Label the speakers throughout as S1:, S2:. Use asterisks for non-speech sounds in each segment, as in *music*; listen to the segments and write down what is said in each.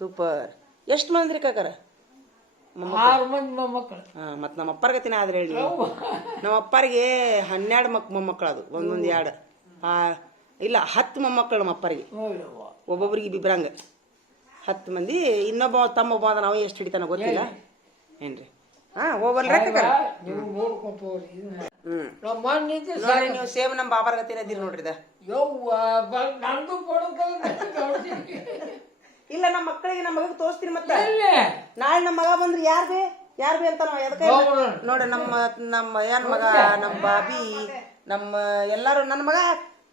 S1: Super ಎಷ್ಟು ಮಂದಿರಿ ಕಾಕರ?
S2: ಮತ್ ಆರು ಮಂದಿ ಮೊಮ್ಮಕ್ಕಳು
S1: ಹಾಂ ಮತ್ತು ನಮ್ಮ ಅಪ್ಪರ್ಗತಿನ ಆದ್ರೆ ಹೇಳಿ. ನಮ್ಮ ಅಪ್ಪರಿಗೆ ಹನ್ನೆರಡು ಮಕ್ ಮೊಮ್ಮಕ್ಕಳು ಅದು ಒಂದೊಂದು ಎರಡು. ಆ ಇಲ್ಲ ಹತ್ತು ಮೊಮ್ಮಕ್ಕಳು ನಮ್ಮ ಅಪ್ಪರಿಗೆ. ಒಬ್ಬೊಬ್ರಿಗೆ ಬಿಬ್ರಂಗ ಹತ್ತು ಮಂದಿ ಇನ್ನೊಬ್ಬ ತಮ್ಮ ಒಬ್ಬ ಅದ ನಾವು ಎಷ್ಟು ಹಿಡಿತಾನ ಗೊತ್ತಿಲ್ಲ. ಏನ್ರಿ? ಹಾಂ
S2: ಓವರ್
S1: ನೋಡ್ರಿ ನೀವು ಸೇಮ್ ನಮ್ಮ ಬಾಬರ್ಗತಿನ ಇದೀರಿ ನೋಡ್ರಿ
S2: ನಂದು
S1: ಇಲ್ಲ ನಮ್ಮ ಮಕ್ಕಳಿಗೆ ನಮ್ಮ ಮಗ ತೋರಿಸ್ತೀನಿ ಮತ್ತೆ. ನಾಳೆ ನಮ್ಮ ಮಗ ಬಂದ್ರೆ ಯಾರ್ದೆ ಯಾರ್ಬಿ ಅಂತ ನಾವು ಎದಕ್ಕೆ ನೋಡ ನಮ್ಮ ನಮ್ಮ ಏನ್ ಮಗ ನಮ್ಮ ಬಾಬಿ ನಮ್ಮ ಎಲ್ಲಾರು ನನ್ನ ಮಗ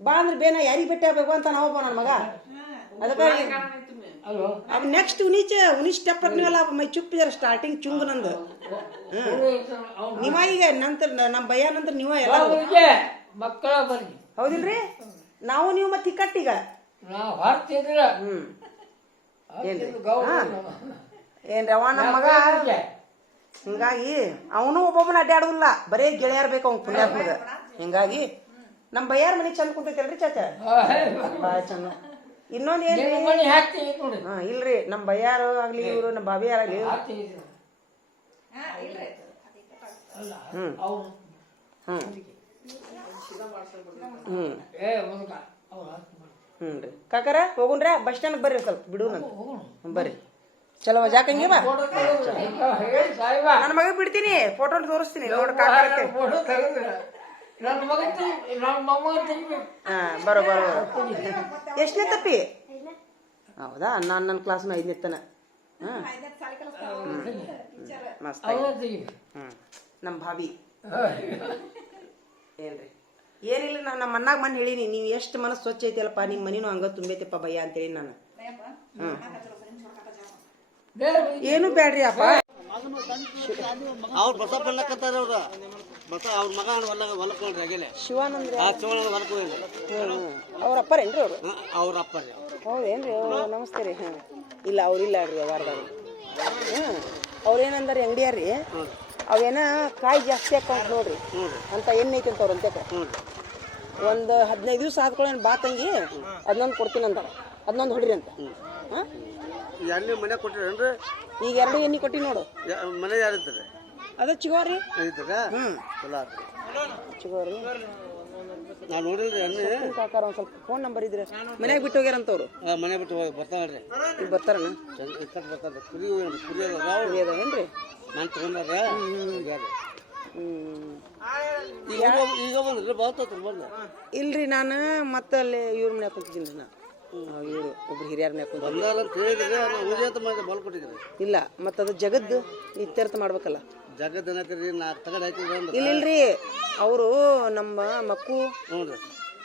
S1: ಬಾ ಅಂದ್ರೆ ಬೇನ ಯಾರಿ ಭೇಟಿ ಆಗ್ಬೇಕು ಅಂತ ನಾವು ಬಾ ನನ್ನ ಮಗ. ಅದಕ್ಕಾಗಿ ನೆಕ್ಸ್ಟ್ ಉನಿಚ ಉನಿ ಸ್ಟೆಪ್ ಹಾಕ್ನೀವಲ್ಲ ಮೈ ಚುಪ್ಪಿದಾರೆ ಸ್ಟಾರ್ಟಿಂಗ್ ಚುಂಗ್ ನಂದು. ನೀವ ಈಗ ನಂತರ ನಮ್ಮ ಭಯ ನಂತರ ನೀವ ಎಲ್ಲ
S2: ಮಕ್ಕಳ ಬರ್ರಿ
S1: ಹೌದಿಲ್ರಿ? ನಾವು ನೀವು ಮತ್ತೆ
S2: ಕಟ್ಟಿಗ.
S1: ಹ್ಮ್. ಏನ್ರಿ? ಅವ ನಮ್ಮ ಮಗ? ಹಿಂಗಾಗಿ ಅವನು ಒಬ್ಬೊಬ್ಬನ ಅಡ್ಡಾಡುದಿಲ್ಲ ಬರೇ ಗೆಳೆಯರ್ ಬೇಕು ಅವ್ನ ಪುಣ್ಯಾತ್ಮಗ. ಹಿಂಗಾಗಿ ನಮ್ಮ ಬಯ್ಯಾರ ಮನೆ ಚಂದ ಕುಂತೈತಲ್ರಿ ಚಾಚ? ಭಾಳ ಚಂದ. ಇನ್ನೊಂದ್ ಏನ್ರಿ? ಹಾಂ ಇಲ್ರಿ. ನಮ್ಮ ಬಯ್ಯಾರು ಆಗ್ಲಿ ಇವ್ರು ನಮ್ಮ ಬಾಬಿಯಾರ ಆಗ್ಲಿ
S2: ಹಾಕ್ತೀವಿ ಅಲ್ಲ
S1: ಹ್ಞೂ ರೀ ಕಾಕಾರ ಹೋಗುಣ್ರ? ಬಸ್ ಸ್ಟ್ಯಾಂಡ್ ಬರ್ರಿ ಸ್ವಲ್ಪ. ಬಿಡು
S2: ಹೋಗೋಣ
S1: ಬರ್ರಿ. ಚಲೋ ಜಾಕಂಗೆ ಬಾ. ನನ್ನ ಮಗ ಬಿಡ್ತೀನಿ. ಫೋಟೋ ತೋರಿಸ್ತೀನಿ. ನೋಡಿ ಕಾಕಾರ ಅಂತ.
S2: ಫೋಟೋ ನನ್ನ ಮಗ ತೆಗಿ ನನ್ನ ಮೊಮ್ಮಗ
S1: ಹಾ ಬರೋ ಬರೋ ಎಷ್ಟನೇ ತಪ್ಪಿ? ಹೌದಾ? ನಾನು ನನ್ನ ಕ್ಲಾಸ್ನ ಐದನೇ ತನ. ಹಾಂ. ಮಸ್ತ್ ಹ್ಞೂ ನಮ್ಮ ಭಾವಿ. ಏನ್ರಿ? ಏನಿಲ್ಲ ನಾನು ನಮ್ಮ ಅಣ್ಣಾಗ ಮನ್ ಹೇಳೀನಿ ನೀವು ಎಷ್ಟು ಮನಸ್ಸು ಸ್ವಚ್ಛ ಐತಿಯಲ್ಲಪ್ಪ ನಿಮ್ಮ ಮನಿನೂ ಹಂಗ ತುಂಬೈತಿಪ್ಪ ಭಯ ಅಂತೇಳಿ ನಾನು. ಏನು ಬೇಡ್ರಿ ಅಪ್ಪ.
S3: ಅವ್ರು ಬಸ ಬರ್ಲಕತ್ತಾರ ಅವ್ರ. ಬಸ ಅವ್ರ ಮಗ ಹೊಲ ಹೊಲಕ್ಕೆ ನೋಡ್ರಿ
S1: ಶಿವಾನಂದ್ರ
S3: ಆ ಹೋಗಿಲ್ಲ
S1: ಅವ್ರ ಅಪ್ಪರೇನ್ರಿ ಅವರು
S3: ಅವ್ರ? ಅಪ್ಪ ರೀ
S1: ಹೌದೇನ್ರಿ ನಮಸ್ತೆ ರೀ ಹಾಂ ಇಲ್ಲ ಅವ್ರಿಲ್ಲ ರೀ ವಾರದಾಗ ಹ್ಞೂ ಅವ್ರೇನಂದಾರಿ ಅಂಗಡಿಯಾರಿ ಅವೇನ ಕಾಯಿ ಜಾಸ್ತಿ ಹಾಕೊಂತ ನೋಡ್ರಿ. ಅಂತ ಎಣ್ಣೆ ಐತಿ ಅಂತ ಅವ್ರ ಅಂತ್ಯಕ್ಕೆ ಒಂದು ಹದಿನೈದು ದಿವಸ ಆದ್ಕೊಳ್ಳೇನು ಬಾ ತಂಗಿ ಅದನ್ನೊಂದು ಕೊಡ್ತೀನಿ ಅಂತಾರೆ ಅದನ್ನೊಂದು ಹೊಡ್ರಿ ಅಂತ. ಹಾಂ?
S3: ಎಣ್ಣೆ ಮನೆ ಕೊಟ್ಟಿರೇನ್ರಿ
S1: ಈಗ ಎರಡು ಎಣ್ಣೆ ಕೊಟ್ಟಿ ನೋಡು.
S3: ಮನೆ ಯಾರಿದ್ದಾರೆ
S1: ಅದ ಚಿಗೋರಿ
S3: ಐತದ
S1: ಹ್ಞೂ
S3: ಚಲೋ
S1: ಚಿಗೋರಿ
S3: ನಾ ನೋಡಿಲ್ರಿ ಎಣ್ಣೆ
S1: ಕಾಕಾರ ಒಂದು ಸ್ವಲ್ಪ ಫೋನ್ ನಂಬರ್ ಇದ್ರೆ ಮನೆಗೆ ಬಿಟ್ಟು ಹೋಗ್ಯಾರಂತವ್ರು.
S3: ಮನೆ ಬಿಟ್ಟು ಹೋಗಿ ಬರ್ತಾಳ್ರಿ
S1: ಈಗ ಬರ್ತಾರಣ್ಣ
S3: ಚಂದ ಇಕ್ಕಟ್ ಬರ್ತಾರ. ಕುರಿ ಹೋಗ್ಯಾನ್ರಿ, ಕುರಿ ಅದ
S1: ಏನು
S3: ನಾನು ತಗೊಂಡಾರ? ಹೋಗ್ಯಾರ.
S1: ಹ್ಞೂ
S3: ಈಗ ಈಗ ಬಂದ್ರಿ ಬಾಳ್ತತ್ರಿ ಬಂದ
S1: ಇಲ್ರಿ ನಾನು ಮತ್ತೆ ಅಲ್ಲಿ ಇವ್ರ ಮನೆ ಕುಂತಿದ್ದೀನಿ ರೀ ನಾ ಇವರು ಒಬ್ರು ಹಿರಿಯರ ಮನೆ
S3: ಬಂದಾರ ಅಂತ ಹೇಳಿದ್ರೆ ನಾನು ಅಂತ ಮಾಡಿ ಬಲ್ ಕೊಟ್ಟಿದ್ರಿ
S1: ಇಲ್ಲ ಮತ್ತೆ ಅದು ಜಗದ್ದು ಇತ್ಯರ್ಥ ಮಾಡ್ಬೇಕಲ್ಲ.
S3: ಜಗದ್ ಏನತ್ರಿ ನಾ ತಗಡ್ ಅಂದ್ರೆ
S1: ಇಲ್ಲ ಇಲ್ರಿ. ಅವರು ನಮ್ಮ ಮಕ್ಕು
S3: ಹ್ಞೂ ರೀ.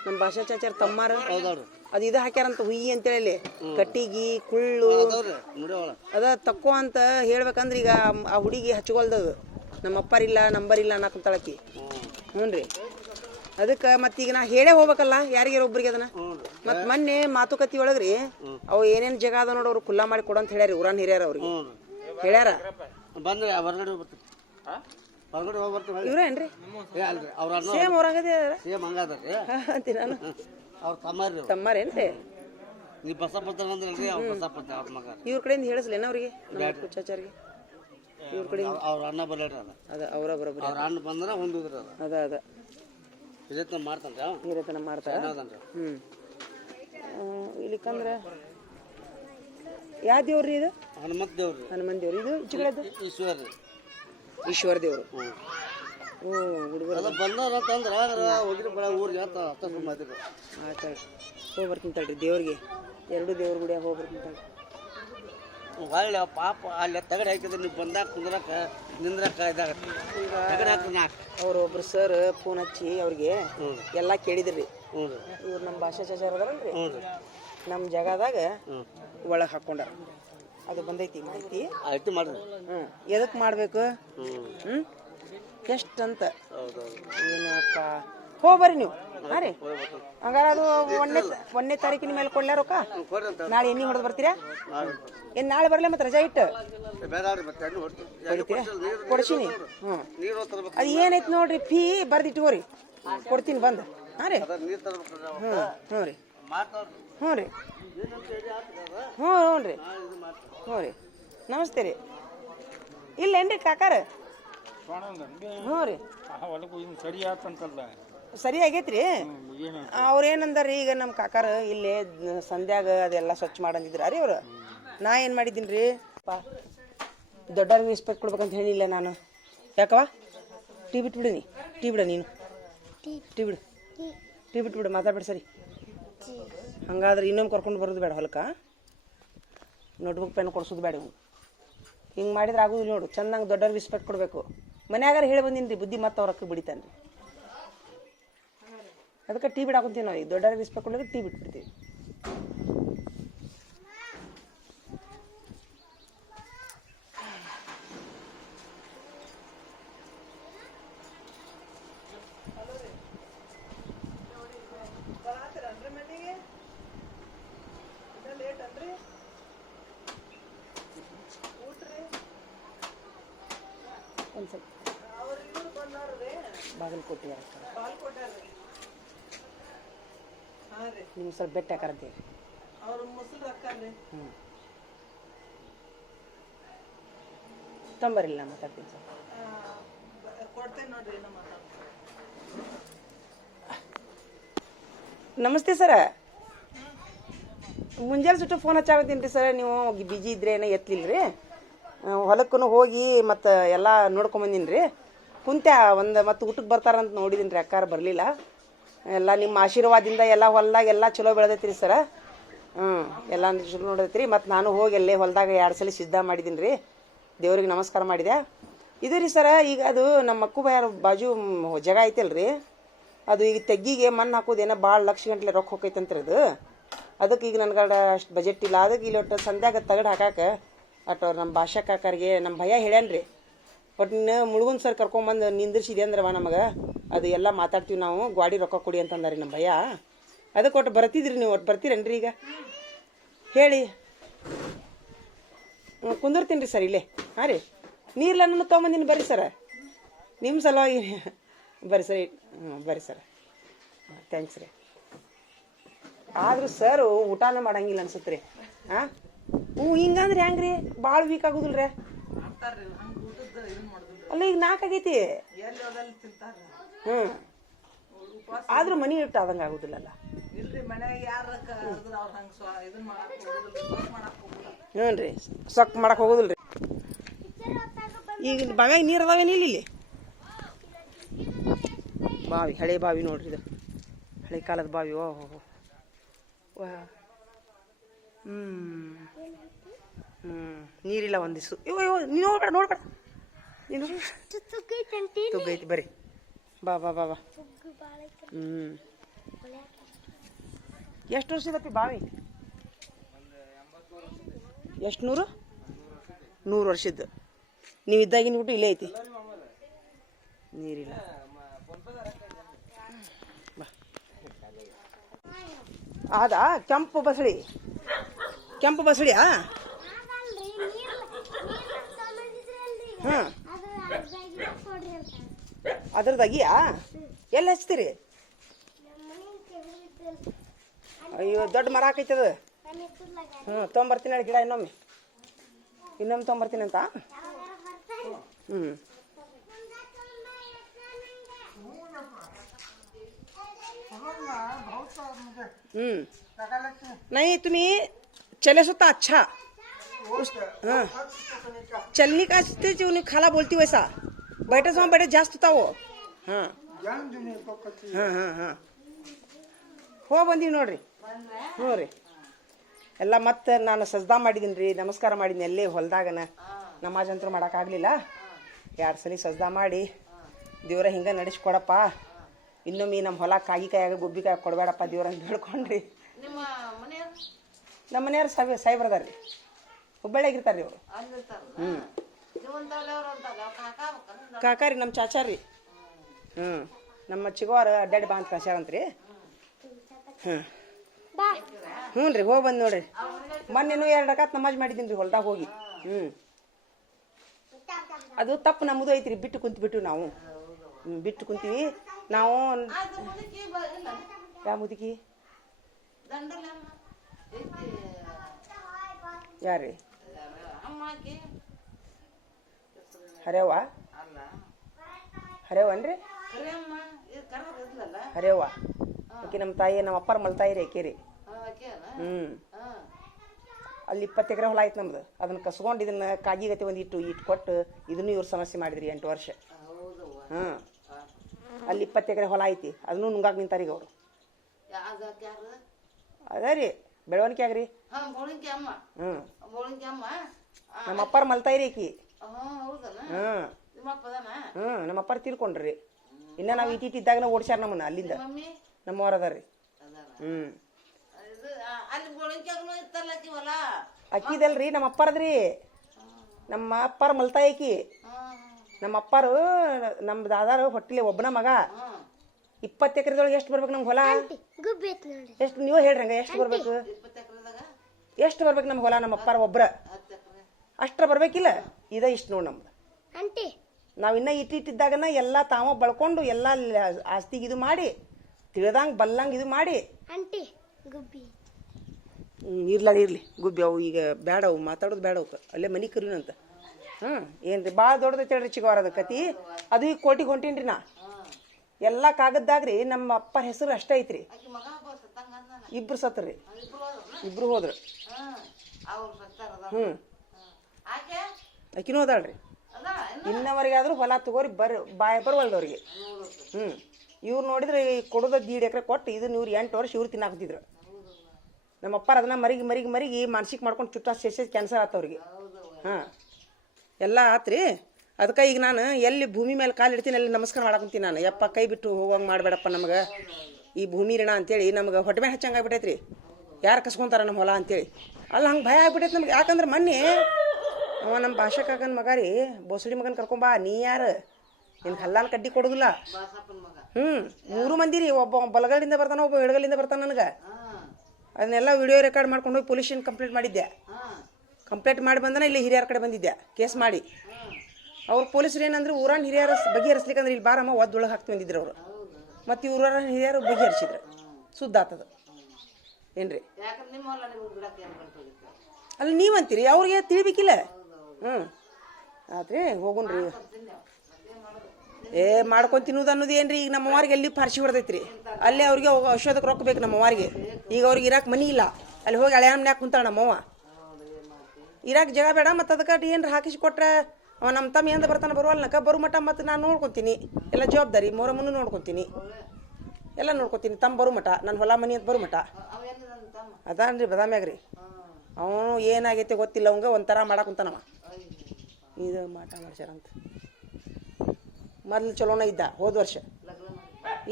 S1: ನಮ್ಮ ಭಾಷಾ ಚಾಚಾರ ತಮ್ಮಾರ
S3: ಹೌದವ್ರಿ
S1: ಅದು ಇದು ಹಾಕ್ಯಾರಂತ ಹುಯ್ಯಿ ಅಂತೇಳಿ. ಕಟ್ಟಿಗಿ ಕುಳ್ಳು.
S3: ಹೌದವ್ರಿ
S1: ಅದ ತಕ್ಕೋ ಅಂತ ಹೇಳ್ಬೇಕಂದ್ರೆ ಈಗ ಆ- ಆ ಹುಡುಗಿ ಹಚ್ಕೊಳ್ದದು. ನಮ್ಮ ಅಪ್ಪರಿಲ್ಲ ನಂಬರ್ ಇಲ್ಲ ಅನ್ನಕಂತಾಳಕಿ. ಹ್ಞೂ. ರೀ. ಅದಕ್ಕೆ ಮತ್ತೀಗ ನಾ ಹೇಳೇ ಹೋಗ್ಬೇಕಲ್ಲ ಯಾರಿಗಾರ ಒಬ್ರಿಗೆ ಅದನ್ನ? ಮತ್ತು ಮೊನ್ನೆ ಮಾತುಕತೆ ಒಳಗ್ರಿ ಅವು ಏನೇನು ಜಾಗ ಅದ ನೋಡಿ ಅವ್ರು ಖುಲ್ಲಾ ಮಾಡಿ ಕೊಡು ಅಂತ ಹೇಳ್ಯಾರಿ ಊರಾನ್ ಹಿರಿಯರ ಅವ್ರಿಗೆ.
S3: ಹ್ಞೂ ರೀ.
S1: ಹೇಳ್ಯಾರ?
S3: ಬಂದ್ರೆ ಹೊರಗಡೆ ಹೊರಗಡೆ ಹೋಗಿ ಬರ್ತೀವಿ
S1: ಇವ್ರೇನ್ರಿ?
S3: ಏ ಅಲ್ರಿ ಅವ್ರ ಅಣ್ಣ
S1: ಸೇಮ್ ಊರಾಗದೇ
S3: ಸೇಮ್ ಹಂಗಾದ್ರಿ.
S1: ಅಂತೀನಿ ನಾನು?
S3: ಅವ್ರ ತಮ್ಮಾರಿ ಅವ್ರು.
S1: ತಮ್ಮಾರೇನ್ರಿ?
S3: ನೀವು ಬಸ ಬರ್ತಾರ ಅಂದ್ರಲ್ರಿ ಅವ್ರ ಬಸ ಅವ್ರ ಮಗ
S1: ಇವ್ರ ಕಡೆಯಿಂದ ಹೇಳಿಸ್ಲೇನ ಅವ್ರಿಗೆ? ಇವ್ರ ಕಡೆ
S3: ಅವ್ರ- ಅವ್ರ ಅಣ್ಣ ಬರಲ್ರಿ ಅದ.
S1: ಅದ ಅವರ ಬರೋಬ್ರಿ
S3: ಅವ್ರ ಅಣ್ಣ ಬಂದ್ರೆ ಹೊಂದಿದ್ರಿ ಅದ.
S1: ಅದ ಅದ.
S3: ಮಾಡ್ತಾನ್ರಿ
S1: ಮಾಡ್ತಾರ? ಹ್ಞೂ ಇಲ್ಲಿಕಂದ್ರೆ ಯಾವ ದೇವ್ರಿ ಇದು?
S3: ಹನುಮಂತ ದೇವ್ರಿ
S1: ಹನುಮಂತ ದೇವ್ರು. ಇದು
S3: ಈಶ್ವರ
S1: ಈಶ್ವರ ದೇವರು
S3: ಹ್ಞೂ
S1: ಹುಡುಗರು.
S3: ಅದ ಬಂದಾರ ಅಂತಂದ್ರ ಹೋಗಿರಿ ಊರಿಗೆ
S1: ಆಯ್ತು ಹೋಗಿ ಬರ್ತೀನಿ ತಡ್ರಿ ದೇವ್ರಿಗೆ. ಎರಡು ದೇವ್ರ ಗುಡಿಯ ಹೋಗಿ ಬರ್ತೀನಿ ತಡ್ರಿ.
S3: ಒಳ್ಳೆ ಪಾಪ ಅಲ್ಲಿ ತಗಡೆ ಹಾಕಿದ್ರೆ ನೀವು ಬಂದಾಗ ಕುಂದ್ರಕ ನಿಂದ್ರಕ ಇದಾಗತ್ತೆ. ತಗಡೆ ನಾಲ್ಕು
S1: ಅವ್ರು ಒಬ್ರು ಸರ್ ಫೋನ್ ಹಚ್ಚಿ ಅವ್ರಿಗೆ ಎಲ್ಲ ಕೇಳಿದ್ರಿ.
S3: ಹ್ಞೂ
S1: ಇವ್ರು ನಮ್ಮ ಭಾಷಾ ಚಾಚಾರ ಅದಾರಲ್ರಿ ನಮ್ಮ ಜಾಗದಾಗ ಒಳಗೆ ಹಾಕೊಂಡಾರ. ಅದು ಬಂದೈತಿ ಮಾಹಿತಿ.
S3: ಆಯ್ತು ಮಾಡ್ರಿ.
S1: ಹ್ಞೂ ಎದಕ್ಕೆ ಮಾಡಬೇಕು?
S3: ಹ್ಞೂ
S1: ಎಷ್ಟಂತ
S3: ಹೌದೌದು.
S1: ಏನಪ್ಪ? ಹೋಗಿ ಬರ್ರಿ ನೀವು. ಹಾಂ ರೀ. ಹಂಗಾರೆ ಅದು ಒಂದನೇ ಒಂದನೇ ತಾರೀಕಿನ ಮೇಲೆ ಕೊಡ್ಲಾ ರೊಕ್ಕ? ನಾಳೆ ಎಣ್ಣೆ ಹೊಡೆದು ಬರ್ತೀರಾ? ಏನು ನಾಳೆ ಬರಲ್ಲ ಮತ್ತೆ ರಜಾ ಇಟ್ಟು? ಹೊಡಿತೀರಾ? ಕೊಡ್ಸೀನಿ. ಹ್ಞೂ
S3: ತರ್ಬೇಕು
S1: ಅದು ಏನೈತೆ ನೋಡ್ರಿ ಫೀ ಬರ್ದಿಟ್ಕೋರಿ ಕೊಡ್ತೀನಿ ಬಂದು. ಹಾಂ ರೀ. ಹ್ಞೂ ಹ್ಞೂ ರೀ. ಹ್ಞೂ ರೀ. ಹ್ಞೂ ಹ್ಞೂ ರೀ. ಹ್ಞೂ ರೀ. ನಮಸ್ತೆ ರೀ. ಇಲ್ಲೇನ್ರಿ ಕಾಕಾರ? ಹ್ಞೂ ರೀ.
S2: ಸರಿ ಆತಂತಲ್ಲ
S1: ಸರಿ ಆಗೈತ್ರಿ ಅವ್ರೇನಂದಾರ ಈಗ ನಮ್ಮ ಕಾಕಾರ ಇಲ್ಲೇ ಸಂಧ್ಯಾಗ ಅದೆಲ್ಲ ಸ್ವಚ್ಛ ಮಾಡಂದಿದ್ರ ರೀ ಅವ್ರು. ನಾ ಏನು ಮಾಡಿದ್ದೀನಿ ರೀ, ಪಾ, ದೊಡ್ಡವ್ರಿಗೆ ರೆಸ್ಪೆಕ್ಟ್ ಕೊಡ್ಬೇಕಂತ ಹೇಳಿಲ್ಲ ನಾನು. ಯಾಕವಾ ಟೀ ಬಿಟ್ಬಿಡು ನೀ. ಟೀ ಬಿಡ ನೀನು. ಟೀ ಬಿಡು. ಟೀ ಬಿಟ್ಬಿಡು ಮಾತಾಡ್ಬಿಡು ಸರಿ. ಹಂಗಾದ್ರೆ ಇನ್ನೊಮ್ಮೆ ಕರ್ಕೊಂಡು ಬರೋದು ಬೇಡ ಹೊಲಕ್ಕೆ. ನೋಟ್ಬುಕ್ ಪೆನ್ ಕೊಡ್ಸೋದು ಬೇಡ ಇವ್ನು. ಹಿಂಗೆ ಮಾಡಿದ್ರೆ ಆಗೋದಿಲ್ಲ ನೋಡು. ಚೆನ್ನಾಗಿ ದೊಡ್ಡವ್ರಿಗೆ ರೆಸ್ಪೆಕ್ಟ್ ಕೊಡಬೇಕು. ಮನ್ಯಾಗಾರ ಹೇಳಿ ಬಂದೀನಿ ರೀ ಬುದ್ಧಿ ಮತ್ತು ಅವ್ರಕ್ಕೆ ಬಿಡಿತಾನೆ ರೀ ಅದಕ್ಕೆ ಟೀ ಬಿಡಾಕೊಂತೀವಿ ನಾವು ಈಗ ದೊಡ್ಡವ್ರಿಗೆ ರೆಸ್ಪೆಕ್ಟ್ ಕೊಡಲಿಕ್ಕೆ ಟೀ ಬಿಟ್ಬಿಡ್ತೀವಿ ಒಂದು ಸ್ವಲ್ಪ ಬಾಗಲಕೋಟೆ ನಿಮ್ಗೆ ಸ್ವಲ್ಪ ಬೆಟ್ಟ ಹಾಕಂತೀವಿ ಹ್ಞೂ ತೊಂಬರಿಲ್ಲ ಮಾತಾಡ್ತೀನಿ ಸರ್. ನಮಸ್ತೆ ಸರ. ಮುಂಜಾನೆ ಸುಟ್ಟು ಫೋನ್ ಹಚ್ಚಾಕತ್ತೀನಿ ರೀ ಸರ. ನೀವು ಬಿಜಿ ಇದ್ರೆ ಏನೋ ಎತ್ತಲಿಲ್ಲ ರೀ ಹೊಲಕ್ಕೂ ಹೋಗಿ ಮತ್ತು ಎಲ್ಲ ನೋಡ್ಕೊಂಬಂದಿನಿ ರೀ ಕುಂತ್ಯ ಒಂದು ಮತ್ತು ಊಟಕ್ಕೆ ಬರ್ತಾರಂತ ನೋಡಿದ್ದೀನಿ ರೀ ಅಕ್ಕಾರ ಬರಲಿಲ್ಲ. ಎಲ್ಲ ನಿಮ್ಮ ಆಶೀರ್ವಾದದಿಂದ ಎಲ್ಲ ಹೊಲ್ದಾಗ ಎಲ್ಲ ಚಲೋ ಬೆಳೆದೈತ್ರಿ ಸರ. ಹ್ಞೂ ಎಲ್ಲ ಚಲೋ ನೋಡೈತ್ರಿ ಮತ್ತು ನಾನು ಹೋಗಿ ಅಲ್ಲೇ ಹೊಲ್ದಾಗ ಎರಡು ಸಲ ಸಿದ್ಧ ಮಾಡಿದ್ದೀನಿ ರೀ ದೇವ್ರಿಗೆ ನಮಸ್ಕಾರ ಮಾಡಿದೆ. ಇದು ರೀ ಸರ, ಈಗ ಅದು ನಮ್ಮ ಮಕ್ಕು ಬಾಯಾರ ಬಾಜು ಜಾಗ ಐತಲ್ರಿ. ಅದು ಈಗ ತೆಗ್ಗಿಗೆ ಮಣ್ಣು ಹಾಕೋದು ಏನೋ ಭಾಳ ಲಕ್ಷ ಗಂಟ್ಲೆ ರೊಕ್ಕ ಹೋಗೈತಂತ್ರಿ ಅದು. ಅದಕ್ಕೆ ಈಗ ನನಗಡೆ ಅಷ್ಟು ಬಜೆಟ್ ಇಲ್ಲ. ಅದಕ್ಕೆ ಇಲ್ಲಿ ಒಟ್ಟು ಸಂಧ್ಯಾಗ ತಗಡು ಹಾಕಕ್ಕೆ ಅಟ್ ಅವ್ರು ನಮ್ಮ ಭಾಷಾ ಕಾಕರಿಗೆ ನಮ್ಮ ಭಯ ಹೇಳ್ಯಾನ್ರಿ. ಒಟ್ಟು ನೀನು ಮುಳುಗುನ್ ಸರ್ ಕರ್ಕೊಂಬಂದು ನಿಂದಿರ್ಸಿದೆ ಅಂದ್ರವ ನಮಗೆ? ಅದು ಎಲ್ಲ ಮಾತಾಡ್ತೀವಿ ನಾವು, ಗಾಡಿ ರೊಕ್ಕ ಕೊಡಿ ಅಂತಂದಾರಿ ನಮ್ಮ ಭಯ ಅದಕ್ಕೆ ಒಟ್ಟು ಬರ್ತಿದ್ರಿ ನೀವು, ಒಟ್ಟು ಬರ್ತೀರೇನ್ರಿ ಈಗ? ಹೇಳಿ. ಕುಂದಿರ್ತೀನಿ ರೀ ಸರ್ ಇಲ್ಲೇ. ಹಾಂ ರೀ. ನೀರ್ಲನ್ನು ತೊಗೊಂಬಂದಿನಿ ಬರ್ರಿ ಸರ. ನಿಮ್ಮ ಸಲುವಾಗಿ ಬರ್ರಿ ಸರ್ ಹ್ಞೂ ಬರ್ರಿ ಸರ್. ಥ್ಯಾಂಕ್ಸ್ ರೀ. ಆದರೂ ಸರ್ ಊಟನೇ ಮಾಡಂಗಿಲ್ಲ ಅನ್ಸುತ್ತೆ ರೀ ಹಾಂ? ಹ್ಞೂ ಹಿಂಗಂದ್ರೆ ಹೆಂಗೆ ರೀ ಭಾಳ ವೀಕ್ ಆಗೋದಿಲ್ಲ ರೀ
S4: ಮಾಡ್ತಾರ್ರಿ ಹಂಗೆ ಊಟದ ಇದನ್ನ ಮಾಡುದಿಲ್ಲ
S1: ಅಲ್ಲ ಈಗ ನಾಲ್ಕು ಆಗೈತಿ.
S4: ಆದ್ರೂ ಮನಿ ತಿಂತಾರ?
S1: ಹ್ಞೂ ಆದರೂ ಮನೆ ಇಟ್ಟು ಆದಂಗ ಆಗೋದಿಲ್ಲಲ್ಲ.
S4: ಮಾಡಕ್ ಹೋಗುದಿಲ್ರಿ ಮಾಡಕ್
S1: ಹ್ಞೂ ರೀ ಸೊಕ್ ಮಾಡಕ್ಕೆ ಹೋಗೋದಿಲ್ಲ ರೀ ಈಗ ಬಾವ್ಯಾಗ ನೀರು ಅದಾವೇನು ಇಲ್ಲಿ ಬಾವಿ ಹಳೆ ಬಾವಿ ನೋಡ್ರಿ ಇದು. ಹಳೆ ಕಾಲದ ಬಾವಿ ಓ ಹೋ ಹ್ಮ್. ಹ್ಞೂ ಹ್ಞೂ ನೀರಿಲ್ಲ ಒಂದಿಸು. ಇವ ಇವ ನೋಡ್ಬೇಡ ನೋಡ್ಬೇಡ. ನೀನು ತುಗ್ಗೈತಿ ಬರ್ರಿ ಬಾ ಬಾ ಬಾ ಬಾ. ಹ್ಞೂ ಎಷ್ಟು ವರ್ಷದಪ್ಪಿ ಬಾವಿ? ಎಷ್ಟು ನೂರು? ನೂರು ವರ್ಷದ್ದು. ನೀವು ಇದ್ದಾಗಿನ ಬಿಟ್ಟು ಇಲ್ಲೇ ಐತಿ. ನೀರಿಲ್ಲ. ಅದಾ ಕೆಂಪು ಬಸಳಿ. ಕೆಂಪು ಬಸಳಿಯಾ? ಹಾಂ ಅದ್ರದಾಗಿಯಾ ಎಲ್ಲಿ ಹಚ್ತೀರಿ ಅಯ್ಯೋ ದೊಡ್ಡ ಮರ ಹಾಕೈತದ ಹ್ಞೂ ತೊಗೊಂಬರ್ತೀನಿ ಹೇಳಿ ಗಿಡ ಇನ್ನೊಮ್ಮೆ ಇನ್ನೊಮ್ಮೆ ತೊಗೊಂಬರ್ತೀನಿ ಅಂತ ಹ್ಞೂ हम्म नहीं तुम्ही चले होता अच्छा उस, हाँ चलने का आस्ते जो उन्हें खाला बोलती वैसा बैठे समय बैठे जास्त होता वो हाँ ಹಾಂ. ಹಾಂ ಹಾಂ ಹೋಗಿ ಬಂದೀವಿ ನೋಡ್ರಿ. ಹ್ಞೂ ರೀ. ಎಲ್ಲ ಮತ್ತೆ ನಾನು ಸಜ್ದಾ ಮಾಡಿದ್ದೀನಿ ರೀ ನಮಸ್ಕಾರ ಮಾಡಿದ್ದೀನಿ ಎಲ್ಲೇ ಹೊಲ್ದಾಗನ. ನಮಾಜ್ ಅಂತೂ ಮಾಡೋಕ್ಕಾಗಲಿಲ್ಲ ಎರಡು ಸಲ ಸಜ್ದಾ ಮಾಡಿ ದೇವ್ರ ಹಿಂಗೆ ನಡೆಸ್ಕೊಡಪ್ಪ. ಇನ್ನೊಮ್ಮೆ ನಮ್ಮ ಹೊಲ ಕಾಯಿಕಾಯಾಗ ಕಾಯಾಗ ಗುಬ್ಬಿ ಕಾಯಿ ಕೊಡಬೇಡಪ್ಪ ದೇವ್ರ ಅಂತ ಹೇಳ್ಕೊಂಡ್ರಿ.
S4: ನಿಮ್ಮ
S1: ನಮ್ಮ ಮನೆಯವ್ರು ಸಾಹೇಬ್ ಸಾಹೇಬ್ರ ಅದಾರ ರೀ. ಹುಬ್ಬಳ್ಳಿಯಾಗ ಇರ್ತಾರೆ ರೀ ಅವರು. ಹ್ಞೂ
S4: ಕಾಕಾ ರೀ ಕಾಕ
S1: ಕಾಕಾರಿ ನಮ್ಮ ಚಾಚಾರಿ ರೀ. ಹ್ಞೂ. ನಮ್ಮ ಚಿಗೋರ ಅಡ್ಡಾಡಿ ಬಾ ಅಂತ ಕಳ್ಸ್ಯಾರಂತ್ರಿ ಹ್ಞೂ. ಹ್ಞೂ ರೀ ಹೋಗಿ ಬಂದು ನೋಡ್ರಿ. ಮೊನ್ನೆನು ಎರಡು ರಕಾತ್ ನಮಾಜ್ ಮಾಡಿದ್ದೀನಿ ರೀ ಹೊಲ್ದಾಗ ಹೋಗಿ. ಹ್ಞೂ. ಅದು ತಪ್ಪು ನಮ್ಮದು ಐತ್ರಿ ಬಿಟ್ಟು ಕುಂತ್ಬಿಟ್ಟು ನಾವು. ಬಿಟ್ಟು ಕುಂತೀವಿ. ನಾವು
S4: ಅದು ಮುದುಕಿ? ಆಕಿ ಅಲ್ಲ
S1: ಹರೇವನ್ರಿ
S4: ಕರ್ನಾಟಕ
S1: ಆಕೆ ನಮ್ಮ ತಾಯಿ ನಮ್ಮ ಅಪ್ಪರ ಮಲ್ತಾಯಿ ರೀ ಆಕೆ ರೀ. ಹ್ಞೂ ಅಲ್ಲಿ ಇಪ್ಪತ್ತು ಎಕರೆ ಹೊಲ ಆಯ್ತು ನಮ್ದು. ಅದನ್ನ ಕಸ್ಕೊಂಡು ಇದನ್ನ ಕಾಗಿಗತಿ ಒಂದು ಇಟ್ಟು ಇಟ್ಟು ಕೊಟ್ಟು ಇದನ್ನು ಇವ್ರ ಸಮಸ್ಯೆ ಮಾಡಿದ್ರಿ ಎಂಟು ವರ್ಷ. ಹ್ಞೂ ಅಲ್ಲಿ ಇಪ್ಪತ್ತು ಎಕರೆ ಹೊಲ ಐತಿ. ಅದನ್ನು ನುಂಗಾಕ್ ನಿಂತಾರೀಗ ಅವರು. ಅದೇ ರೀ ಬೆಳವಣಿಗೆ ಆಗ್ರಿ. ಹ್ಞೂ ನಮ್ಮ ಅಪ್ಪಾರ ಮಲ್ತಾಯಿ ರೀ ಆಕಿ. ಹ್ಞೂ ಹ್ಞೂ ನಮ್ಮ ಅಪ್ಪಾರ ತೀರ್ಕೊಂಡ್ರಿ ಇನ್ನು ನಾವು ಇಟ್ಟಿಟ್ಟು ಇದ್ದಾಗ ಓಡಿಸ್ಯಾರ ನಮ್ಮನ್ನ ಅಲ್ಲಿಂದ.
S4: ನಮ್ಮ
S1: ನಮ್ಮವ್ರ ಅದಾರ ರೀ.
S4: ಅದಾನ
S1: ಹ್ಞೂ
S4: ಇದು ಆ, ಅಲ್ಲಿ ಬೋಳಿಂಕ್ಯಾಗನು ಇತ್ತಲ್ಲ
S1: ಅಕ್ಕಿದಲ್ರಿ ನಮ್ಮ ಅಪ್ಪರದ್ರಿ ನಮ್ಮ ಅಪ್ಪಾರ ಮಲ್ತಾಯಿ ಆಕಿ ನಮ್ಮ ಅಪ್ಪಾರು ನಮ್ಮ ದಾದಾರು ಹೊಟ್ಟಿಲಿ ಒಬ್ಬನ ಮಗ. ಇಪ್ಪತ್ತು ಎಕರೆದೊಳಗೆ ಎಷ್ಟು ಬರ್ಬೇಕು ನಮ್ಗೆ ಹೊಲ?
S5: ಗುಬ್ಬಿ ಐತ್ ನೋಡಿ
S1: ಎಷ್ಟು ನೀವು ಹೇಳ್ರಿ ಹಂಗ ಎಷ್ಟು ಬರ್ಬೇಕು? ಎಷ್ಟು ಬರ್ಬೇಕು ನಮ್ಗೆ ಹೊಲ ನಮ್ಮ ಅಪ್ಪಾರ ಒಬ್ರ? ಅಷ್ಟ್ರ ಬರ್ಬೇಕಿಲ್ಲ? ಇದ ಇಷ್ಟು ನೋಡಿ ನಮ್ದು. ನಾವು ಇನ್ನೂ ಇಟ್ಟಿಟ್ಟಿದ್ದಾಗನ ಎಲ್ಲ ತಾವ ಬಳ್ಕೊಂಡು ಎಲ್ಲ ಆಸ್ತಿಗೆ ಇದು ಮಾಡಿ ತಿಳ್ದಂಗೆ ಬಲ್ಲಂಗೆ ಇದು ಮಾಡಿ.
S5: ಅಂಟಿ ಗುಬ್ಬಿ.
S1: ಹ್ಮ್, ಇರಲಿ ಇರ್ಲಿ. ಗುಬ್ಬಿ ಅವು ಈಗ ಬೇಡ ಅವು ಮಾತಾಡೋದು ಬೇಡ ಅವಕ್ಕೆ ಅಲ್ಲೇ ಮನೆ ಕರಿನಂತ ಹ್ಞೂ ಏನು ರೀ ಭಾಳ ದೊಡ್ಡದೈತೆ ಹೇಳ್ರಿ ಚಿಗವಾರ ಅದು ಕತಿ. ಅದು ಈಗ ಕೋಟಿಗೆ ಹೊಂಟೀನಿ ನಾ. ಎಲ್ಲ ಕಾಗದ್ದಾಗ್ರಿ ನಮ್ಮ ಅಪ್ಪರ ಹೆಸರು ಅಷ್ಟೇ ಐತ್ರಿ. ಇಬ್ರು ಸತ್ರಿ
S4: ಇಬ್ರು
S1: ಹೋದ್ರು. ಹ್ಞೂ
S4: ಆಕೆ?
S1: ಆಕಿನೂ
S4: ಇನ್ನು
S1: ಇನ್ನವರೆಗಾದ್ರೂ ಹೊಲ ತಗೋರಿ ಬರ್ ಬಾಯ ಬರ್ವಲ್ದವ್ರಿಗೆ. ಹ್ಞೂ ಇವ್ರು ನೋಡಿದ್ರೆ ಈ ಕೊಡೋದ ದೀಡ್ ಎಕರೆ ಕೊಟ್ಟು ಇದನ್ನ ಇವ್ರು ಎಂಟು ವರ್ಷ ಇವ್ರು ತಿನ್ನಾಕ್ತಿದ್ರು ನಮ್ಮ ಅಪ್ಪಾರ ಅದನ್ನ ಮರಿಗೆ ಮರಿಗೆ ಮರಿಗೆ ಮಾನಸಿಕ ಮಾಡ್ಕೊಂಡು ಚುಟ್ಟ ಸೇಸಿ ಕ್ಯಾನ್ಸರ್ ಆತವ್ರಿಗೆ. ಹಾಂ. ಎಲ್ಲ ಆತ್ರಿ. ಅದಕ್ಕೆ ಈಗ ನಾನು ಎಲ್ಲಿ ಭೂಮಿ ಮೇಲೆ ಕಾಲು ಇಡ್ತೀನಿ ಅಲ್ಲಿ ನಮಸ್ಕಾರ ಮಾಡಾಕಂತೀನಿ ನಾನು. ಯಪ್ಪ ಕೈ ಬಿಟ್ಟು ಹೋಗಂಗೆ ಮಾಡಬೇಡಪ್ಪ ನಮಗೆ. ಈ ಭೂಮಿ ಋಣ ಅಂತೇಳಿ ನಮ್ಗೆ ಹೊಟ್ಟೆ ಮೇಲೆ ಹಚ್ಚಂಗೆ ಆಗ್ಬಿಟ್ಟೈತ್ರಿ. ಯಾರು ಕಸ್ಕೊಂತಾರ ನಮ್ಮ ಹೊಲ ಅಂತೇಳಿ. ಅಲ್ಲ ಹಂಗೆ ಭಯ ಆಗ್ಬಿಟ್ಟೈತೆ ನಮ್ಗೆ. ಯಾಕಂದ್ರೆ ಮೊನ್ನೆ ಅವ ನಮ್ಮ ಭಾಷೆ ಕಾಕನ್ ಮಗ ರೀ ಬೋಸಡಿ ಮಗನ ಕರ್ಕೊಂಬಾ ನೀ ಯಾರು? ನಿನ್ ಹಲ್ಲಾನ ಕಡ್ಡಿ ಕೊಡುದಿಲ್ಲ. ಹ್ಮ್ ಮೂರು ಮಂದಿ ರೀ ಒಬ್ಬ ಬಲಗಲಿಂದ ಬರ್ತಾನ ಒಬ್ಬ ಎಡಗಲಿಂದ ಬರ್ತಾನ ನನಗೆ. ಅದನ್ನೆಲ್ಲ ವಿಡಿಯೋ ರೆಕಾರ್ಡ್ ಮಾಡ್ಕೊಂಡು ಹೋಗಿ ಪೊಲೀಸ್ ಕಂಪ್ಲೇಂಟ್ ಮಾಡಿದ್ದೆ. ಕಂಪ್ಲೇಂಟ್ ಮಾಡಿ ಬಂದನ ಇಲ್ಲಿ ಹಿರಿಯರ ಕಡೆ ಬಂದಿದ್ದೆ ಕೇಸ್ ಮಾಡಿ. ಅವ್ರು ಪೊಲೀಸರು ಏನಂದ್ರೆ ಊರನ್ನ ಹಿರಿಯರ ಬಗೆಹರಿಸ್ಲಿಕ್ಕೆ ಅಂದ್ರೆ ಇಲ್ಲಿ ಬಾರಮ್ಮ ಒದ್ದೊಳಗೆ ಹಾಕ್ತಿ ಬಂದಿದ್ರು ಅವರು. ಮತ್ತು ಇವ್ರ ಹಿರಿಯರು ಬಗೆಹರಿಸಿದ್ರು ಸುದ್ದ ಆತದ. ಏನ್ರಿ? ಅಲ್ಲಿ ನೀವಂತೀರಿ ಅವ್ರಿಗೆ ತಿಳಿಬೇಕಿಲ್ಲ. ಹ್ಞೂ ಆತ್ರಿ ಹೋಗುಣ್ರಿ. ಏ, ಮಾಡ್ಕೊಂಡು ತಿನ್ನೋದು ಅನ್ನೋದು ಏನ್ರಿ? ಈಗ ನಮ್ಮ ಅವ್ರಿಗೆ ಎಲ್ಲಿ ಪಾರ್ಸಿ ಹೊಡೆದೈತ್ರಿ? ಅಲ್ಲೇ ಅವ್ರಿಗೆ ಔಷಧಕ್ಕೆ ರೊಕ್ಕ ಬೇಕು ನಮ್ಮ ಅವ್ರಿಗೆ ಈಗ ಅವ್ರಿಗೆ ಇರಾಕ್ ಮನಿ ಇಲ್ಲ. ಅಲ್ಲಿ ಹೋಗಿ ಹಳೆಯ ಮನ್ಯಾಗ ಕುಂತಾಳ ನಮ್ಮವ್ವ ಇರಾಕ್ ಜಗ ಬೇಡ ಮತ್ತು ಅದಕ್ಕೆ ಏನರ? ಹಾಕಿಸಿ ಕೊಟ್ರೆ ಅವ ನಮ್ಮ ತಮ್ಮ ಎಂದ ಬರ್ತಾನೆ ಬರುವಲ್ನಕ ಬರು ಮಟ್ಟ ಮತ್ತು ನಾನು ನೋಡ್ಕೊತೀನಿ. ಎಲ್ಲ ಜವಾಬ್ದಾರಿ ಮೊರಮ್ಮನ್ನು ನೋಡ್ಕೊತೀನಿ. ಎಲ್ಲ ನೋಡ್ಕೊತೀನಿ. ತಮ್ಮ ಬರು ಮಟ ನನ್ನ ಹೊಲ ಮನಿ ಅಂತ ಬರು
S4: ರೀ ತಮ್ಮ
S1: ಅದಾನ್ರಿ ಬದಾಮ್ಯಾಗ ರೀ ಅವನು ಏನಾಗೈತೆ ಗೊತ್ತಿಲ್ಲ, ಅವಂಗ ಒಂಥರ ಮಾಡಾಕುಂತಾನವ ಇದು ಮಾಟ ಮಾಡ್ಸ್ಯಾರಂತ ಮೊದ್ಲು ಚಲೋನ ಇದ್ದ ಹೋದ ವರ್ಷ.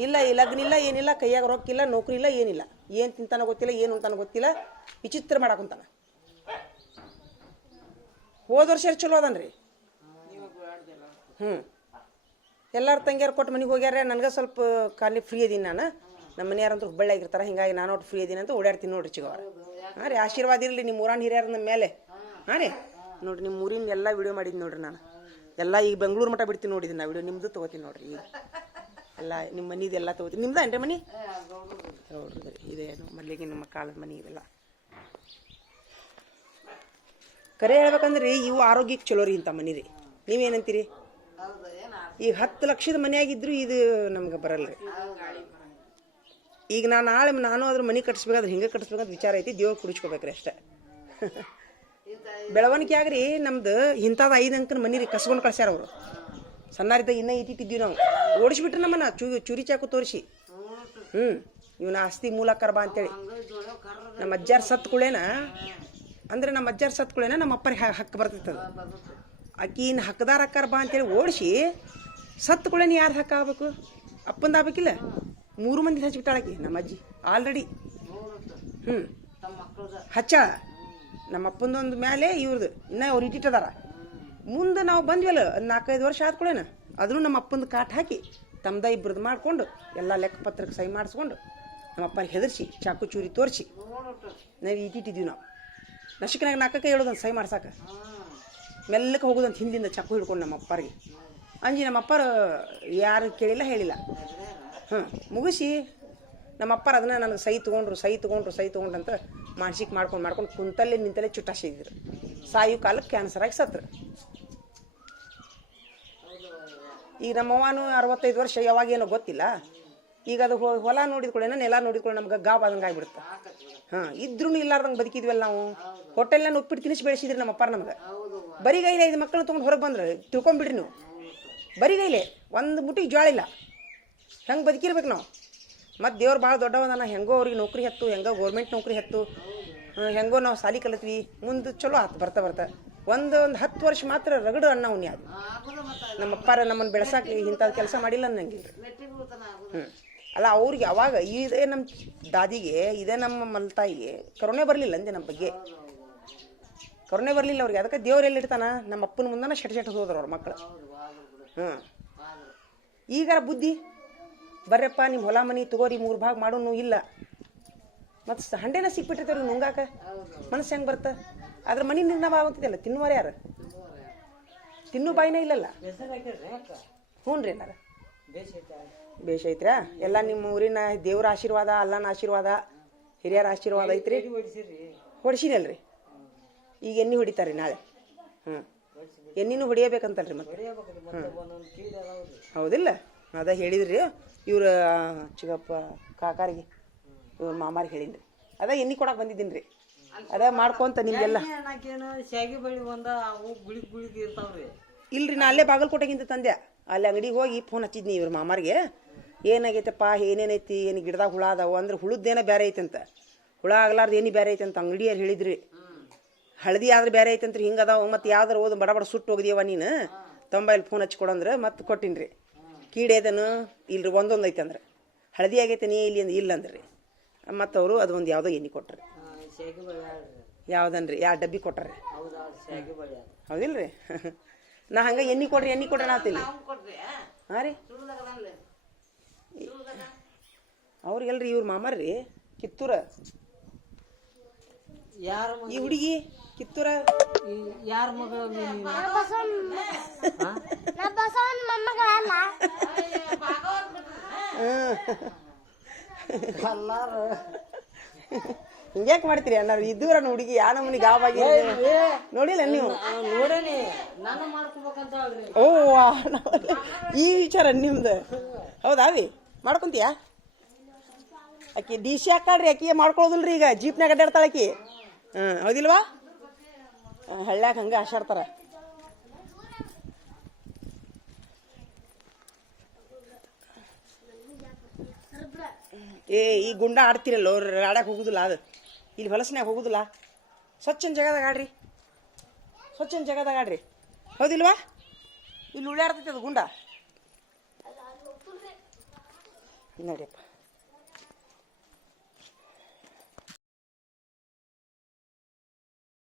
S1: ಇಲ್ಲ, ಈ ಲಗ್ನ ಇಲ್ಲ, ಏನಿಲ್ಲ, ಕೈಯಾಗ ರೊಕ್ಕ ಇಲ್ಲ, ನೌಕರಿ ಇಲ್ಲ, ಏನಿಲ್ಲ. ಏನು ತಿಂತಾನೋ ಗೊತ್ತಿಲ್ಲ, ಏನು ಅಂತಾನೆ ಗೊತ್ತಿಲ್ಲ, ವಿಚಿತ್ರ ಮಾಡಾಕುಂತಾನ. ಹೋದ ವರ್ಷ ಚಲೋ ಅದನ್ರಿ? ಹ್ಞೂ ಎಲ್ಲಾರು ತಂಗಿಯಾರು ಕೊಟ್ಟು ಮನೆಗೆ ಹೋಗ್ಯಾರ ನನಗೆ ಸ್ವಲ್ಪ ಖಾಲಿ ಫ್ರೀ ಅದೀನಿ ನಾನು. ನಮ್ಮ ಮನೆಯಾರಂತೂ ಹುಬ್ಬಳ್ಳಿಯಾಗಿರ್ತಾರೆ ಹಿಂಗಾಗಿ ನಾನು ಒಟ್ಟು ಫ್ರೀ ಅದೀನಿ ಅಂತ ಓಡಾಡ್ತೀನಿ ನೋಡ್ರಿ ಚಿಗವ್ರ. ಹಾಂ ರೀ, ಆಶೀರ್ವಾದ ಇರಲಿ ನಿಮ್ಮ ಊರಾನ ಹಿರಿಯರ ನಮ್ಮ ಮೇಲೆ. ಹಾಂ ರೀ. ನೋಡ್ರಿ ನಿಮ್ಮ ಊರಿನ ಎಲ್ಲ ವಿಡಿಯೋ ಮಾಡಿದ್ದು ನೋಡ್ರಿ ನಾನು. ಎಲ್ಲ ಈಗ ಬೆಂಗಳೂರು ಮಠ ಬಿಡ್ತೀನಿ ನೋಡಿದ್ದೀನಿ ನಾ ವಿಡಿಯೋ ನಿಮ್ಮದು ತೊಗೋತೀನಿ ನೋಡ್ರಿ ಈಗ. ಎಲ್ಲ ನಿಮ್ಮ ಮನಿದು ಎಲ್ಲ ತೊಗೋತೀನಿ. ನಿಮ್ದು ಏನ್ರಿ ಮನಿ? ನೋಡ್ರಿ ಇದೇನು ಮಲ್ಲಿಗೆ ನಮ್ಮ ಕಾಲದ ಮನಿ ಇವೆಲ್ಲ ಕರೆ ಹೇಳ್ಬೇಕಂದ್ರೆ ಇವು ಆರೋಗ್ಯಕ್ಕೆ ಚಲೋ ರೀ ಇಂಥ ಮನೆ ರೀ ನೀವೇನಂತೀರಿ? ಈಗ ಹತ್ತು ಲಕ್ಷದ ಮನೆಯಾಗಿದ್ರು ಇದು ನಮ್ಗೆ ಬರಲ್ಲ ರೀ. ಈಗ ನಾನು ನಾಳೆ ನಾನು ಅದ್ರ ಮನೆ ಕಟ್ಸ್ಬೇಕಾದ್ರೆ ಹಿಂಗೆ ಕಟ್ಸ್ಬೇಕಂತ ವಿಚಾರ ಐತಿ, ದೇವ್ರು ಕುಡಿಸ್ಕೋಬೇಕ್ರಿ ಅಷ್ಟೇ. *laughs* ಬೆಳವಣಿಗೆ ಆಗ್ರಿ, ನಮ್ದು ಇಂಥದ್ದು ಐದು ಅಂಕನ ಮನೆ ರೀ ಕಸ್ಕೊಂಡು ಕಳ್ಸ್ಯಾರ ಅವರು. ಸಣ್ಣಾರಿದ್ದಾಗ ಇನ್ನೂ ಇಟ್ಟಿಟ್ಟಿದ್ದೀವಿ ನಾವು. ಓಡಿಸ್ಬಿಟ್ರೆ ನಮ್ಮನ್ನ, ಚೂ, ಚೂರಿ ಚಾಕು ತೋರಿಸಿ. ಹ್ಞೂ ಇವನ ಆಸ್ತಿ ಮೂಲ ಕರ್ಬ ಅಂತೇಳಿ. ನಮ್ಮ ಅಜ್ಜಾರ್ ಸತ್ ಕುಳೇನ, ಅಂದ್ರೆ ನಮ್ಮ ಅಜ್ಜಾರ್ ಸತ್ ಕುಳೇನ ನಮ್ಮ ಅಪ್ಪರಿಗೆ ಹಕ್ಕು ಬರ್ತಿತ್ತು ಅದು. ಆಕಿನ ಹಕ್ಕದಾರ ಕರ್ಬ ಅಂತೇಳಿ ಓಡಿಸಿ, ಸತ್ ಕುಳೇನ ಯಾರು ಹಕ್ಕ ಆಗ್ಬೇಕು? ಅಪ್ಪಂದು ಆಗ್ಬೇಕಿಲ್ಲ? ಮೂರು ಮಂದಿ ಹಚ್ಬಿಟ್ಟಾಳಕಿ ನಮ್ಮ ಅಜ್ಜಿ, ಆಲ್ರೆಡಿ. ಹ್ಞೂ
S4: ತಮ್ಮ ಮಕ್ಕಳದ
S1: ಹಚ್ಚ. ನಮ್ಮ ಅಪ್ಪಂದೊಂದು ಮ್ಯಾಲೆ ಇವ್ರದ್ದು ಇನ್ನೂ ಅವ್ರು ಇಟ್ಟಿಟ್ಟದಾರ ಮುಂದೆ ನಾವು ಬಂದ್ವಲ್ಲ ನಾಲ್ಕೈದು ವರ್ಷ ಆದ್ಕೊಳ್ಳೇನ ಅದನ್ನು ನಮ್ಮ ಅಪ್ಪಂದು ಕಾಟ್ ಹಾಕಿ, ತಮ್ದ ಇಬ್ಬರದ್ದು ಮಾಡ್ಕೊಂಡು, ಎಲ್ಲ ಲೆಕ್ಕ ಪತ್ರಕ್ಕೆ ಸಹಿ ಮಾಡಿಸ್ಕೊಂಡು, ನಮ್ಮ ಅಪ್ಪ ಹೆದರ್ಸಿ, ಚಾಕು ಚೂರಿ ತೋರಿಸಿ, ನಾವು ಇಟ್ಟಿಟ್ಟಿದ್ವಿ ನಾವು. ನಶಿಕನಾಗ ನಾಲ್ಕಕ್ಕೆ ಹೇಳೋದಂತ ಸಹಿ ಮಾಡ್ಸಾಕ. ಮೆಲ್ಲಕ್ಕೆ ಹೋಗೋದಂತ ಹಿಂದಿಂದ ಚಾಕು ಹಿಡ್ಕೊಂಡು ನಮ್ಮ ಅಪ್ಪರಿಗೆ. ಅಂಜಿ ನಮ್ಮ ಅಪ್ಪರು ಯಾರು ಕೇಳಿಲ್ಲ, ಹೇಳಿಲ್ಲ. ಹಾಂ ಮುಗಿಸಿ ನಮ್ಮ ಅಪ್ಪರ ಅದನ್ನ ನನಗೆ ಸೈ ತೊಗೊಂಡ್ರು ಸೈ ತೊಗೊಂಡ್ರು ಸೈ ತೊಗೊಂಡ್ರು ಅಂತ ಮಾನಸಿಕ ಮಾಡ್ಕೊಂಡು ಮಾಡ್ಕೊಂಡು ಕುಂತಲ್ಲೇ ನಿಂತಲ್ಲೇ ಚುಟ್ಟಾಸಿದ್ರು ಸಾಯು ಕಾಲಕ್ಕೆ ಕ್ಯಾನ್ಸರ್ ಆಗಿ ಸತ್ರು. ಈಗ ನಮ್ಮವ್ವನು ಅರವತ್ತೈದು ವರ್ಷ ಯಾವಾಗೇನೋ ಗೊತ್ತಿಲ್ಲ. ಈಗ ಅದು ಹೊಲ ನೋಡಿದ್ಕೊಳ್ಳೇನ ನೆಲ ನೋಡಿದ್ಕೊಳ್ಳೆ ನಮ್ಗೆ ಗಾಬ್ ಆದಂಗೆ ಆಗ್ಬಿಡುತ್ತೆ. ಹಾಂ ಇದ್ರೂ ಇಲ್ಲಾರ್ದಂಗೆ ಬದುಕಿದ್ವಲ್ಲ ನಾವು. ಹೋಟೆಲ್ನ ಉಪ್ಪಿಟ್ಟು ತಿನಿಸಿ ಬೆಳೆಸಿದ್ರಿ ನಮ್ಮ ಅಪ್ಪಾರ ನಮ್ಗೆ ಬರಿಗೈಲೆ ಐದು ಮಕ್ಕಳನ್ನ ತೊಗೊಂಡು ಹೊರಗೆ ಬಂದ್ರೆ. ತಿಳ್ಕೊಂಬಿಡ್ರಿ ನೀವು. ಬರಿಗೈಲೆ ಒಂದು ಮುಟ್ಟಿಗೆ ಜ್ವಾಳ ಇಲ್ಲ. ಹೆಂಗೆ ಬದುಕಿರ್ಬೇಕು ನಾವು? ಮತ್ತು ದೇವ್ರು ಭಾಳ ದೊಡ್ಡವದಾನ ಹೆಂಗೋ ಅವ್ರಿಗೆ ನೌಕರಿ ಹತ್ತು, ಹೆಂಗೋ ಗೌರ್ಮೆಂಟ್ ನೌಕರಿ ಹತ್ತು. ಹೆಂಗೋ ನಾವು ಸಾಲಿ ಕಲಿತ್ವಿ. ಮುಂದೆ ಚಲೋ ಆತು, ಬರ್ತಾ ಬರ್ತಾ. ಒಂದು ಒಂದು ಹತ್ತು ವರ್ಷ ಮಾತ್ರ ರಗಡು ಅನ್ನ ಉಣ್ಣಿ ಅದು ನಮ್ಮ ಅಪ್ಪಾರ ನಮ್ಮನ್ನು ಬೆಳೆಸಾಕಿ ಇಂಥದ್ದು ಕೆಲಸ ಮಾಡಿಲ್ಲ ನನಗೆ ಹ್ಞೂ ಅಲ್ಲ ಅವ್ರಿಗೆ ಅವಾಗ ಇದೇ ನಮ್ಮ ದಾದಿಗೆ, ಇದೇ ನಮ್ಮ ಮಲ್ತಾಯಿಗೆ ಕರುಣೆ ಬರಲಿಲ್ಲ ಅಂದೆ ನಮ್ಮ ಬಗ್ಗೆ. ಕರುಣೆ ಬರಲಿಲ್ಲ ಅವ್ರಿಗೆ. ಅದಕ್ಕೆ ದೇವ್ರು ಎಲ್ಲಿರ್ತಾನ ನಮ್ಮ ಅಪ್ಪನ ಮುಂದನ ಶೆಟ್ ಶೆಟ್ ಹೋದ್ರು ಅವ್ರ ಮಕ್ಕಳು ಹ್ಞೂ ಈಗಾರ ಬುದ್ಧಿ? ಬರ್ರಪ್ಪ ನಿಮ್ಮ ಹೊಲ ಮನಿ ತಗೋರಿ ಮೂರು ಭಾಗ ಮಾಡೋನು ಇಲ್ಲ. ಮತ್ತು ಹಂಡೆನ ಸಿಕ್ಬಿಟ್ಟಿರ್ತಾರೆ ನುಂಗಾಕ. ಮನಸ್ಸು ಹೆಂಗೆ ಬರ್ತ? ಅದ್ರ ಮನಿ ನಿರ್ನಾಮ ಆಗುತ್ತಿದೆಯಲ್ಲ ತಿನ್ನುವರ ಯಾರು? ತಿನ್ನು ಬಾಯಿನ ಇಲ್ಲಲ್ಲ? ಹ್ಞೂ ರೀ ಏನಾರ ಬೇಷ್ ಐತ್ರಾ ಎಲ್ಲ ನಿಮ್ಮ ಊರಿನ ದೇವ್ರ ಆಶೀರ್ವಾದ, ಅಲ್ಲನ ಆಶೀರ್ವಾದ, ಹಿರಿಯರ ಆಶೀರ್ವಾದ ಐತ್ರಿ? ಹೊಡ್ಸಿನಲ್ರಿ? ಈಗ ಎಣ್ಣೆ ಹೊಡಿತಾರೆ ನಾಳೆ. ಹ್ಞೂ ಎಣ್ಣಿನೂ ಹೊಡಿಯಬೇಕಂತಲ್ರಿ ಮತ್ತೆ? ಹೌದಿಲ್ಲ? ಅದ ಹೇಳಿದ್ರಿ. ಇವ್ರ ಚಿಗಪ್ಪ ಕಾಕಾರಿಗೆ ಇವ್ರ ಮಾಮಾರಿಗೆ ಹೇಳಿನ್ರಿ ಅದ ಎಣ್ಣೆ ಕೊಡಕ್ಕೆ ಬಂದಿದ್ದೀನಿ ರೀ ಅದ ಮಾಡ್ಕೊಂತ ನಿಮ್ಗೆಲ್ಲ.
S3: ಶಾಗಿ ಬಳಿ ಒಂದ ಅವು ಗುಳಿ ಗುಳಿಗ್ ಇರ್ತಾವ್ರಿ.
S1: ಇಲ್ರಿ ನಾ ಅಲ್ಲೇ ಬಾಗಲಕೋಟೆಗಿಂತ ತಂದೆ. ಅಲ್ಲಿ ಅಂಗಡಿಗೆ ಹೋಗಿ ಫೋನ್ ಹಚ್ಚಿದ್ನಿ ಇವ್ರ ಮಾಮಾರಿಗೆ. ಏನಾಗೈತಪ್ಪ ಏನೇನೈತಿ ಏನು ಗಿಡದಾಗ ಹುಳ ಅದಾವು ಅಂದ್ರೆ ಹುಳದ್ದೇನೋ ಬೇರೆ ಐತಂತ. ಹುಳ ಆಗ್ಲಾರ್ದು ಏನಿ ಬೇರೆ ಐತಂತ ಅಂಗಡಿಯವ್ರು ಹೇಳಿದ್ರಿ. ಹಳದಿ ಆದ್ರೆ ಬೇರೆ ಐತಂತ್ರಿ ಹಿಂಗೆ ಅದಾವ. ಮತ್ತು ಯಾವ್ದಾರು ಓದು ಬಡ ಬಡ ಸುಟ್ಟು ಹೋಗಿದೀವ ನೀನು. ಇಲ್ಲಿ ಫೋನ್ ಹಚ್ಚಿ ಕೊಡಂದ್ರೆ ಮತ್ತೆ ಕೊಟ್ಟಿನ್ರಿ. ಕೀಡೇದನು ಇಲ್ರಿ ಒಂದೊಂದು ಐತೆ ಅಂದ್ರೆ. ಹಳದಿ ಆಗೈತೆ ನೀ ಇಲ್ಲಿ ಇಲ್ಲ ಅಂದ್ರಿ. ಮತ್ತು ಅವರು ಅದು ಒಂದು ಯಾವುದೋ ಎಣ್ಣೆ ಕೊಟ್ರಿ. ಯಾವ್ದನ್ರಿ? ಯಾವ ಡಬ್ಬಿ ಕೊಟ್ರಿ. ಹೌದಿಲ್ರಿ? ನಾ ಹಂಗೆ ಎಣ್ಣೆ ಕೊಡ್ರಿ ಎಣ್ಣೆ ಕೊಡ್ರಿ ನಾತಿಲ್ಲ
S4: ಕೊಡ್ರಿ
S1: ಹಾಂ ರೀ. ಅವ್ರಿಗೆಲ್ರಿ ಇವ್ರ ಮಾಮರ್ರಿ ಕಿತ್ತೂರ.
S3: ಯಾರ
S1: ಈ ಹುಡುಗಿ? ಕಿತ್ತೂರ
S3: ಯಾರ ಮಗಳ ಕಲ್ಲಾರ
S1: ಹಿಂಗ್ಯಾಕೆ ಮಾಡ್ತೀರಿ ಅಣ್ಣಾರು ಇದ್ದೂರ ಹುಡುಗಿ ಯಾ ನಮ್ಮನಿಗೆ ಗಾವಾಗಿ ನೋಡಿಲ್ಲ ನೀವು?
S3: ನೋಡೇನಿ ನಾನು ಮಾಡ್ಕೋಬೇಕಂತ ಹೇಳ್ರಿ.
S1: ಓ ಈ ವಿಚಾರ ನಿಮ್ದು. ಹೌದಾ ರೀ ಮಾಡ್ಕೊಂತೀಯಾ? ಆಕಿ ಡಿ ಸಿ ಹಾಕಾಳ್ರಿ ಆಕಿ ಮಾಡ್ಕೊಳ್ಳೋದಿಲ್ರಿ ಈಗ. ಜೀಪ್ನಾಗ ಅಡ್ಡಾಡ್ತಾಳಕಿ ಹಾಂ ಹೌದಿಲ್ವಾ? ಹಳ್ಳ್ಯಾಗ ಹಂಗೆ ಆಶಾಡ್ತಾರ ಏ, ಈ ಗುಂಡ ಆಡ್ತಿರಲ್ಲ, ಅವ್ರು ಆಡಕ್ಕೆ ಹೋಗುದಿಲ್ಲ ಅದು. ಇಲ್ಲಿ ಹೊಲಸ್ನ್ಯಾಗ ಹೋಗುದಿಲ್ಲ. ಸ್ವಚ್ಛನ ಜಾಗದಾಗ ಆಡ್ರಿ. ಸ್ವಚ್ಛನ ಜಾಗದಾಗ ಆಡ್ರಿ. ಹೌದಿಲ್ವಾ? ಇಲ್ಲಿ ಉಳಿಯಾಡ್ತೈತಿ ಅದು ಗುಂಡ. ನಡಿಯಪ್ಪ